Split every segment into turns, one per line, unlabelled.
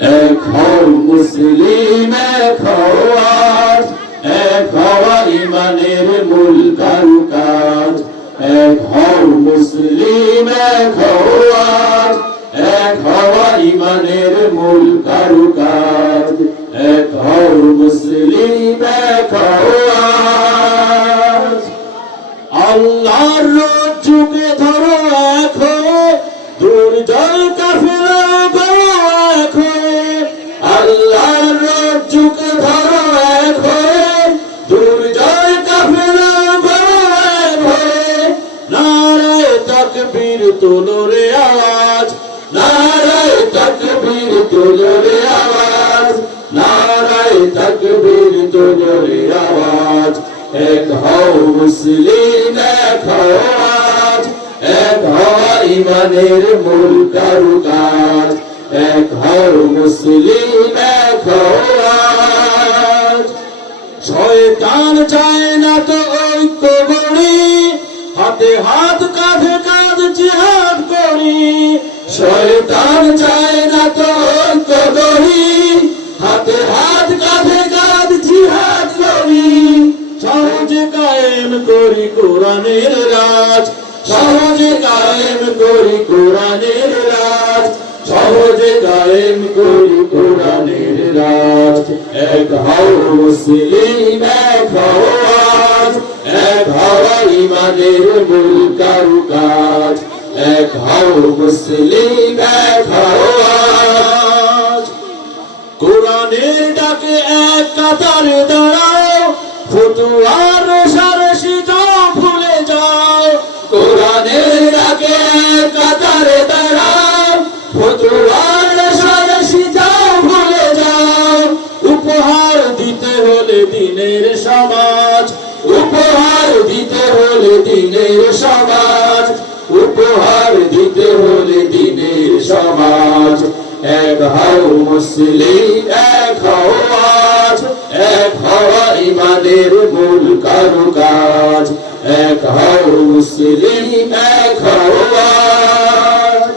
এক হও মুসলিম, এক হও আজ, এক হওয়া ইমানের মূল কারুকাজ এক হও মুসলিম, এক হও আজ, এক হওয়া ইমানের মূল কারুকাজ এক হও মুসলিম, এক হও আজ। আল্লাহর রজ্জুকে ধরো এখন দুর্জয় কাফেলা তাকবীর তোলো রে আওয়াজ। নারায় তাকবীর তোলো রে আওয়াজ। নারায় তাকবীর তোলো রে আওয়াজ। এক হও মুসলিম, এক হও আজ। এক হওয়া ইমানের মূল কারুকাজ। এক হও মুসলিম, এক হও আজ। শয়তান চায় না তো ঐক্য গড়ি। হাতে হাত শয়তান চায় না তো ঐক্য হাতে হাত, কাঁধে কাঁধ, জিহাদ করি। সহজে কায়েম করি কোরআনের রাজ। সহজে কায়েম করি কোরআনের রাজ। সহজে কায়েম করি কোরআনের রাজ। এক হও মুসলিম, এক হও আজ। এক হওয়া ইমানের মূল কারুকাজ। হও মুসলিম হও কোরআনের ডাকে এক কাতারে দাঁড়াও, ফতুয়ার সারসি যাও ভুলে যাও। কোরআনের ডাকে এক কাতারে দাঁড়াও, ফতুয়ার সারসি যাও ভুলে যাও। উপহার দিতে হলে দিনের সমাজ, উপহার দিতে হলে দিনের সমাজ। উপহার দিতে হলে দিনের সমাজ। এক হও মুসলিম, এক হও আজ। এক হওয়া ইমানের মূল কারুকাজ। এক হাও মুসলিম, এক হও আজ।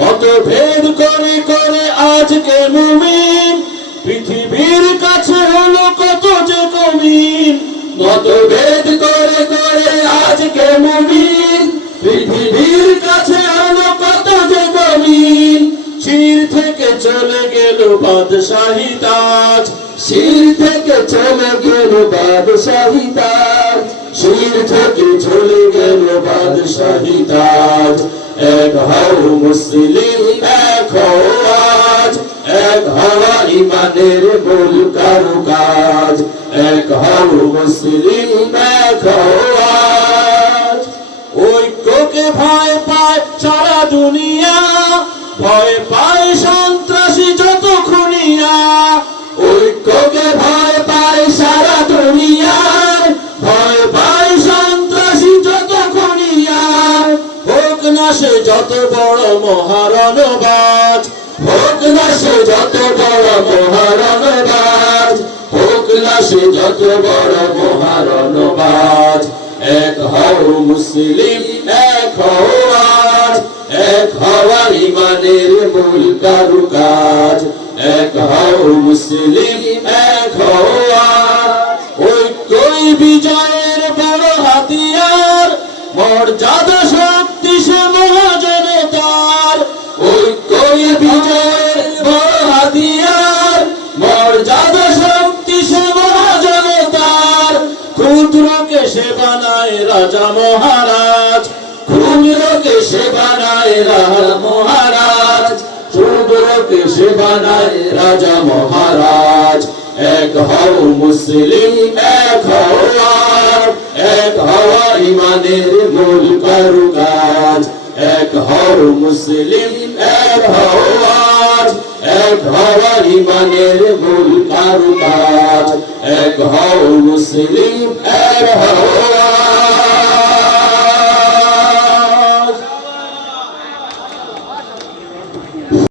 মতভেদ করে করে আজকে মুমিন। পৃথিবীর কাছে হলো কত যে কমিন। মতভেদ করে করে আজকে মুমিন। পৃথিবীর কাছে হলো কত যে কমিন শির থেকে চলে গেল বাদশাহী তাজ। শির থেকে চলে গেল বাদশাহী তাজ। শির থেকে চলে গেল বাদশাহী তাজ। এক হও মুসলিম, এক হও আজ। এক হওয়া ইমানের মূল কারুকাজ। এক হও মুসলিম, এক হও ঐক্যকে ভয় পায় সারা দুনিয়া। ভয় পায় সন্ত্রাসী যত খুনিয়া ঐক্যকে ভয় পায় সারা দুনিয়া। ভয় পায় সন্ত্রাসী যত খুনিয়া হোক না সে যত বড় মহারণবাজ। হোক না সে যত বড় মহারণবাজ। হোক না সে যত বড় মহারণবাজ। এক হও মুসলিম, এক হও আজ, এক হওয়া ইমানের মূল কারুকাজ। এক হও মুসলিম, এক হও আজ। ঐক্যই বিজয়ের বড় হাতিয়ার, মর্যাদা শক্তি সে মহাজনতার। ঐক্যই বিজয়ের রাজা মহারাজ ক্ষুদ্রকে সে বানায় রাজা মহারাজ ক্ষুদ্রকে সে বানায় রাজা মহারাজ। এক হও মুসলিম, এক হও এক হওয়া ইমানের মূল কারুকাজ। এক হও মুসলিম, এক হও এক হওয়া ইমানের মূল কারুকাজ। এক হও মুসলিম, এক হও আজ